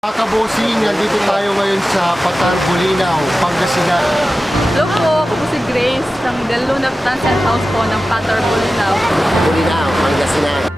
Mga kabosing, nandito tayo ngayon sa Patar, Bolinao, Pangasinan. Hello po, ako po si Grace ng Del Luna Transient House po ng Patar, Bolinao. Bolinao, Pangasinan.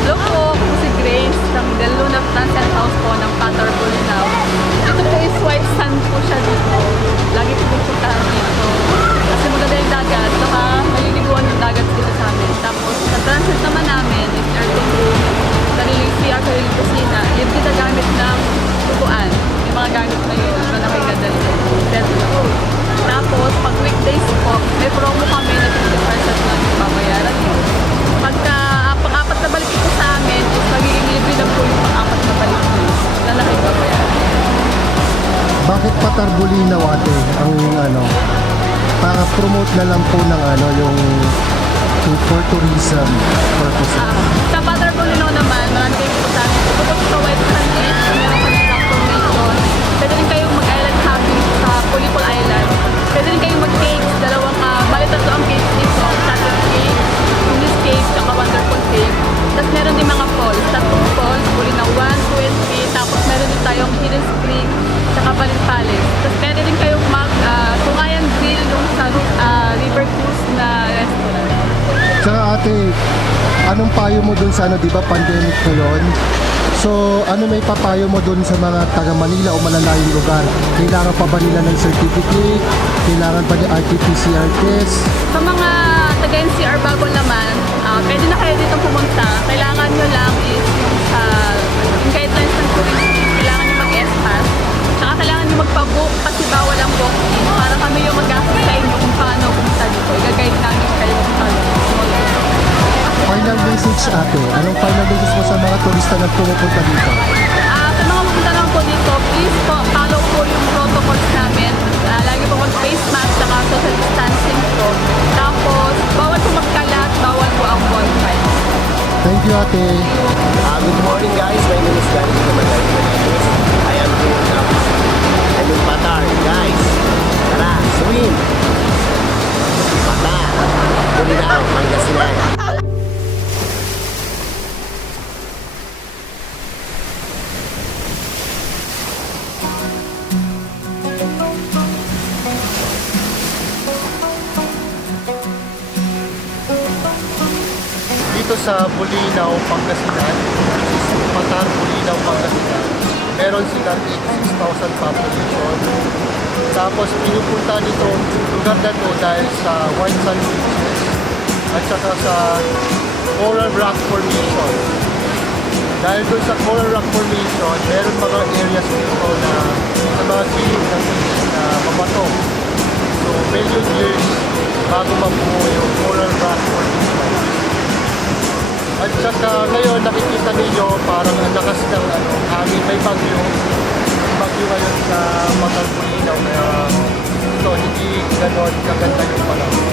Hello po, ako po si Grace ng Del Luna Transient House po ng Patar, Bolinao. Ito po is white sand po siya dito. Lagi po pupuntahan dito. Kasi maganda yung dagat, saka maliliguan yung dagat dito sa amin. Tapos sa transit naman namin is aircon room, sariling CR, sariling kusina. Yun ginagamit ng tubuan. Yung mga gamit na yun na nakikadali sa bed lang. Tapos pag weekdays po, may promo kami na 50% lang yung babayaran yun. Pagka pang-apat na balik ito sa amin, is magiging libre na po yung pang-apat na balik na nakikbabayaran. Bakit Patar, Bolinao ate? Ang para promote na lang po ng for tourism purposes. Sa Patar, Bolinao naman, marami kayong pupuntahan. Bukod sa white sand is, meron kami rock formation. Pwede rin kayong mag-island hopping sa Pulipol Island. Pwede rin kayong mag-cakes, bali tatlo ang cakes dito. Saturn cake, Tunis cake, tsaka wonderful cake. Tapos meron din mga falls, tatlong falls, Bolinao 1, 2, and 3. Tapos meron din tayong Hidden Spring, tsaka Balin Palace. Tapos pwede din kayong Tungayan Grill yung sa River Cruise na restaurant. Tsaka ate, anong payo mo dun sa di ba pandemic ngayon? So, ano may papayo mo dun sa mga taga Manila o malalayong lugar? Kailangan pa ba nila ng certificate? Kailangan pa ng RT-PCR test? Sa mga taga-NCR bago naman, pwede na kayo dito pumunta. Kailangan nyo lang is yung guidelines ng tourism, kailangan nyo mag-S-Pass. Tsaka kailangan nyo magpa-book kasi bawal ang walk-in para kami yung mag-assist sa inyo kung paano pumunta dito. I-guide namin kayo kung paano pumunta. Final message ate, anong final message mo sa mga turista na pumupunta dito? Sa mga pupunta naman po dito, please po, follow po yung protocols namin. Lagi po mag-face mask, saka social distancing po. Tapos, bawal po magkalat, bawal po ang bonfire. Thank you ate. Good morning guys, my name is Gary Menendez. I am here now. I'm in Patar, guys. Tara, swim! Patar, Bolinao, Pangasinan. Dito sa Bolinao, Pangasinan, which is Patar, Bolinao, Pangasinan, meron silang 86,000 population. Tapos pinupunta nito lugar na to dahil sa white sand beaches at saka sa coral rock formation. Dahil doon sa coral rock formation, meron mga areas dito na sa mga gilid ng beach na mabato. So, million years bago mabuo yung coral rock formation. At saka ngayon nakikita ninyo parang ang lakas ng hangin, may bagyo ngayon sa Patar, Bolinao, kaya ito hindi ganon kaganda yung panahon.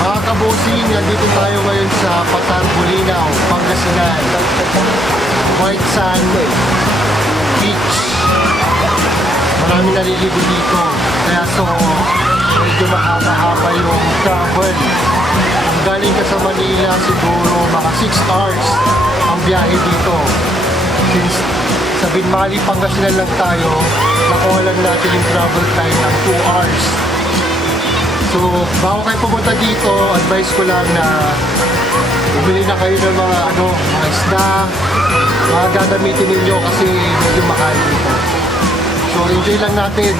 Mga kabosing, nandito tayo ngayon sa Patar, Bulinaw, Pangasinan. White Sand Beach. Maraming naliligo dito. Kaya medyo mahaba-haba yung travel. Kung galing ka sa Manila, siguro mga 6 hours ang biyahe dito. Since sa Binmali, Pangasinan lang tayo, nakuha lang natin yung travel time ng 2 hours. So, bago kayo pumunta dito, advice ko lang na bumili na kayo ng mga isda, mga gagamitin ninyo kasi medyo mahal dito. So, enjoy lang natin.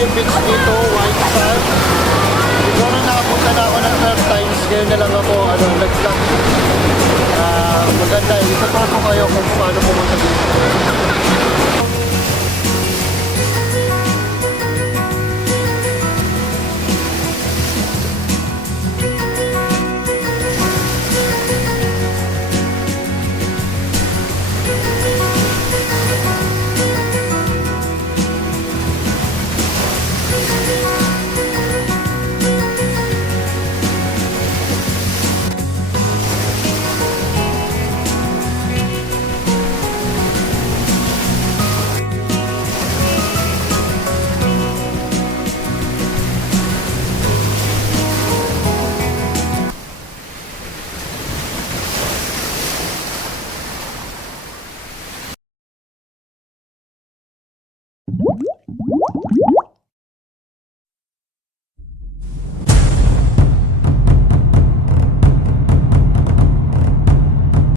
yung beach dito, white sand. Siguro nakapunta na ako ng 12 times, ngayon na lang ako nag-vlog. Maganda, ituturo ko kayo kung paano pumunta dito.